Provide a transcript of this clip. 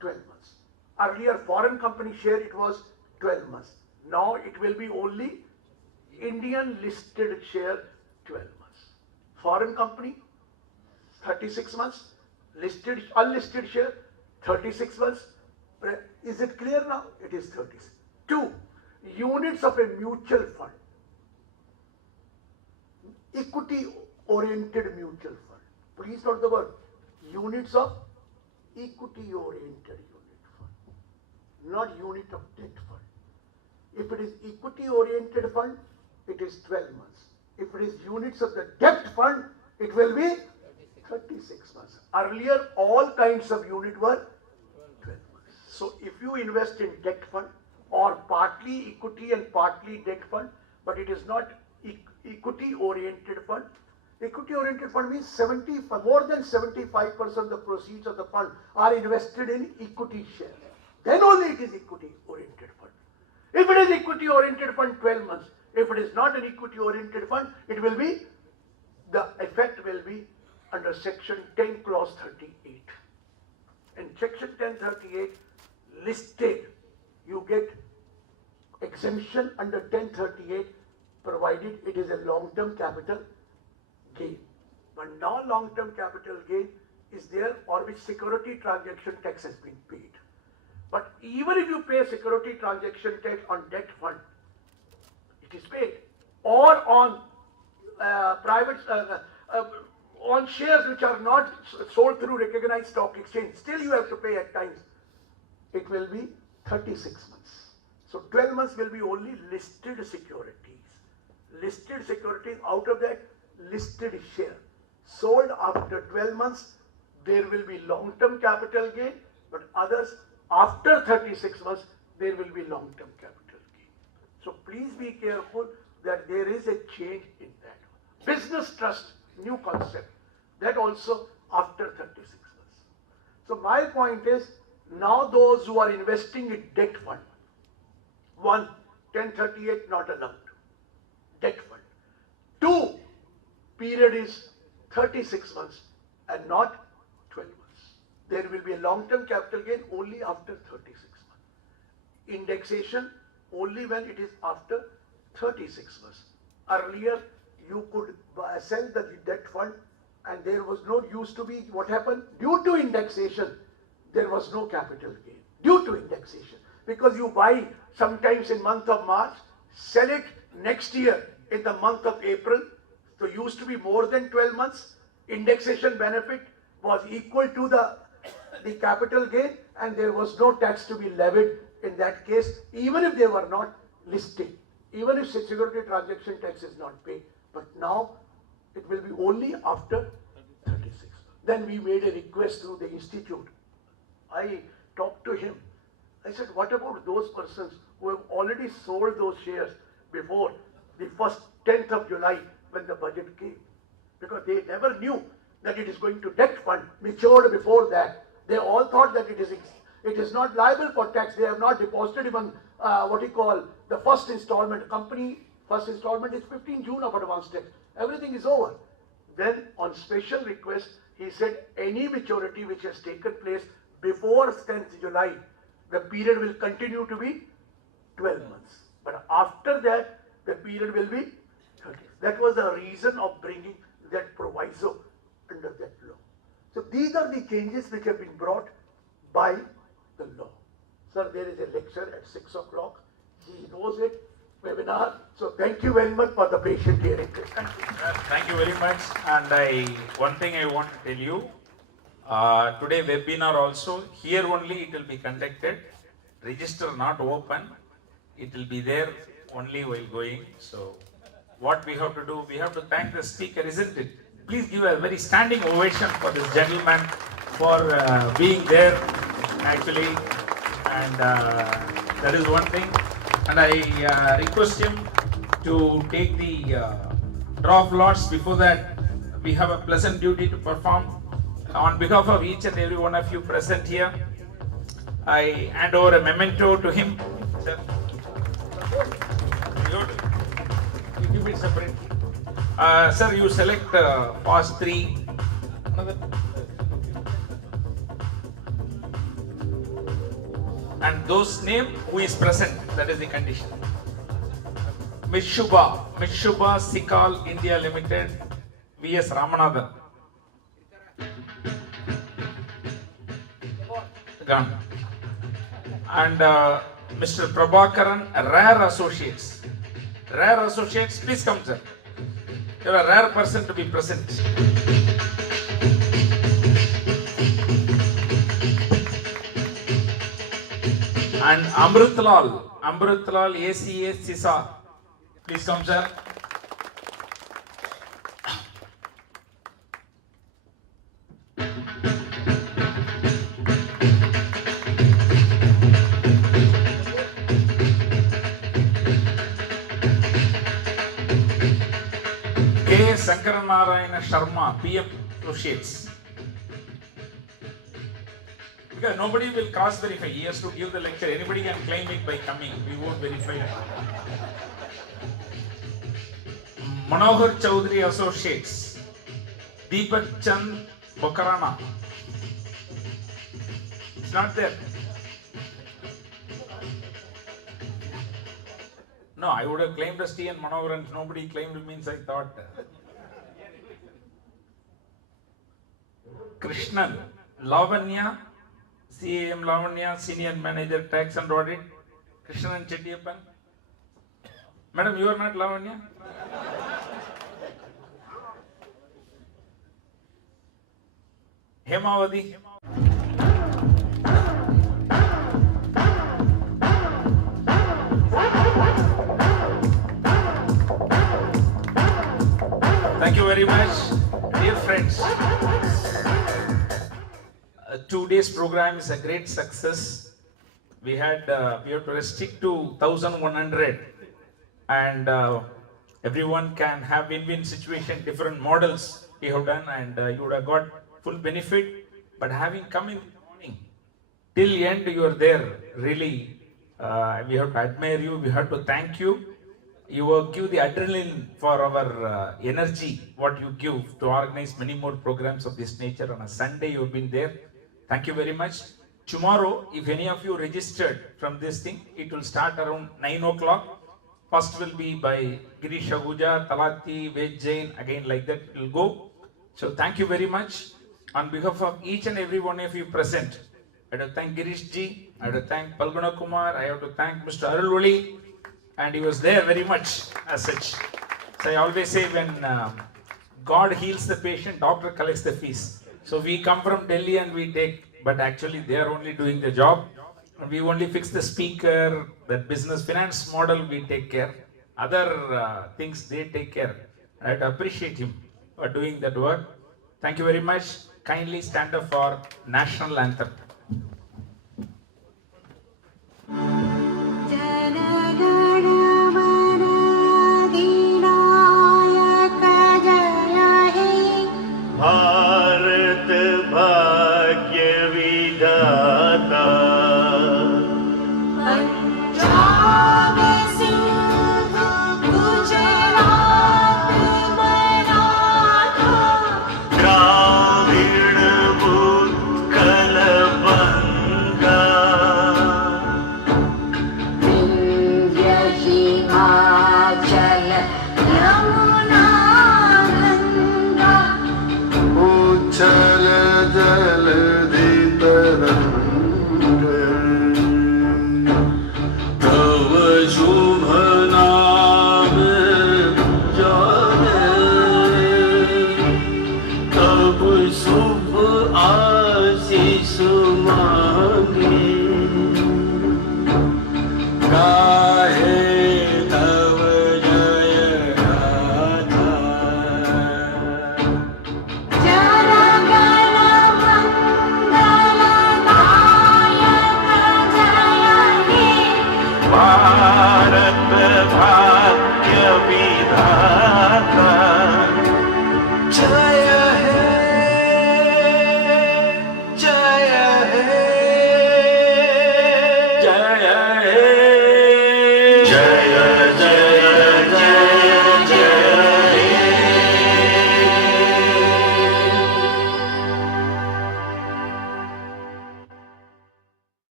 12 months. Earlier foreign company share it was 12 months. Now it will be only Indian listed share 12 months. Foreign company 36 months. Listed, unlisted share 36 months. Is it clear now? It is 36. 2. Units of a mutual fund. Equity oriented mutual fund. Please note the word. Units of equity oriented unit fund. Not unit of debt fund. If it is equity oriented fund, it is 12 months. If it is units of the debt fund, it will be 36 months. Earlier, all kinds of unit were 12 months. So if you invest in debt fund or partly equity and partly debt fund, but it is not equity oriented fund. Equity oriented fund means more than 75% of the proceeds of the fund are invested in equity shares. Then only it is equity oriented fund. If it is equity oriented fund, 12 months. If it is not an equity oriented fund, it will be, the effect will be under section 10 clause 38. In section 1038, listed, you get exemption under 1038 provided it is a long-term capital gain. But now long-term capital gain is there for which security transaction tax has been paid. But even if you pay security transaction tax on debt fund, it is paid. Or on on shares which are not sold through recognized stock exchange, still you have to pay at times. It will be 36 months. So 12 months will be only listed securities. Listed securities, out of that listed share. Sold after 12 months, there will be long-term capital gain, but others after 36 months, there will be long-term capital gain. So please be careful that there is a change in that. Business trust, new concept, that also after 36 months. So my point is, now those who are investing in debt fund, 1, 1038 not allowed, debt fund. 2, period is 36 months and not 12 months. There will be a long-term capital gain only after 36 months. Indexation only when it is after 36 months. Earlier, you could sell the debt fund and there was no, used to be, what happened? Due to indexation, there was no capital gain. Due to indexation. Because you buy sometimes in month of March, sell it next year in the month of April. So used to be more than 12 months. Indexation benefit was equal to the capital gain and there was no tax to be levied in that case, even if they were not listed, even if security transaction tax is not paid. But now it will be only after 36. Then we made a request through the institute. I talked to him. I said, what about those persons who have already sold those shares before the first 10th of July when the budget came? Because they never knew that it is going to debt fund, matured before that. They all thought that it is not liable for tax. They have not deposited even what you call the first installment. Company first installment is 15 June of advance tax. Everything is over. Then on special request, he said any maturity which has taken place before 10th July, the period will continue to be 12 months. But after that, the period will be 30. That was the reason of bringing that proviso under that law. So these are the changes which have been brought by the law. Sir, there is a lecture at 6 o'clock. He knows it, webinar. So thank you very much for the patient hearing. Thank you. Thank you very much. And one thing I want to tell you, today webinar also, here only it will be conducted. Register not open. It will be there only while going. So what we have to do, we have to thank the speaker, isn't it? Please give a very standing ovation for this gentleman for being there actually. And that is one thing. And I request him to take the draw of lots. Before that, we have a pleasant duty to perform. On behalf of each and every one of you present here, I hand over a memento to him. Sir, you give it separately. Sir, you select fast 3. Another. and those name who is present, that is the condition. Mitsuba Sikal India Limited, V.S. Ramanathan. Gone. And Mr. Prabhakaran, Rare Associates. Rare Associates, please come, sir. You are a rare person to be present. And Amrutlal ACA Sisa. Please come, sir. K. Sankaranarayana Sharma, PM Associates. Because nobody will cross verify. He has to give the lecture. Anybody can claim it by coming. We won't verify it. Manohar Chaudhary Associates. Deepak Chand Bokarana. It's not there. No, I would have claimed as T and Manohar and nobody claimed means I thought. Krishnan, Lavanya, CAM Lavanya, Senior Manager Tax and Audit, Krishnan Chettiappan. Madam, you are not Lavanya? Hemavati. Thank you very much, dear friends. 2 days program is a great success. We have to restrict to 1,100, and everyone can have win-win situation, different models we have done, and you would have got full benefit. But having come in the morning till the end, you are there. Really, we have to admire you. We have to thank you. You will give the adrenaline for our energy, what you give to organize many more programs of this nature. On a Sunday, you have been there. Thank you very much. Tomorrow, if any of you registered from this thing, it will start around 9 o'clock. First will be by Girish Ahuja, Talati, Ved Jain, again like that it will go. So thank you very much. On behalf of each and every one of you present, I have to thank Girish ji, I have to thank Palguna Kumar, I have to thank Mr. Arulvali, and he was there very much as such. So I always say when God heals the patient, doctor collects the fees. So we come from Delhi and we take, but actually they are only doing the job. We only fix the speaker, that business finance model we take care. Other things they take care. I have to appreciate him for doing that work. Thank you very much. Kindly stand up for national anthem.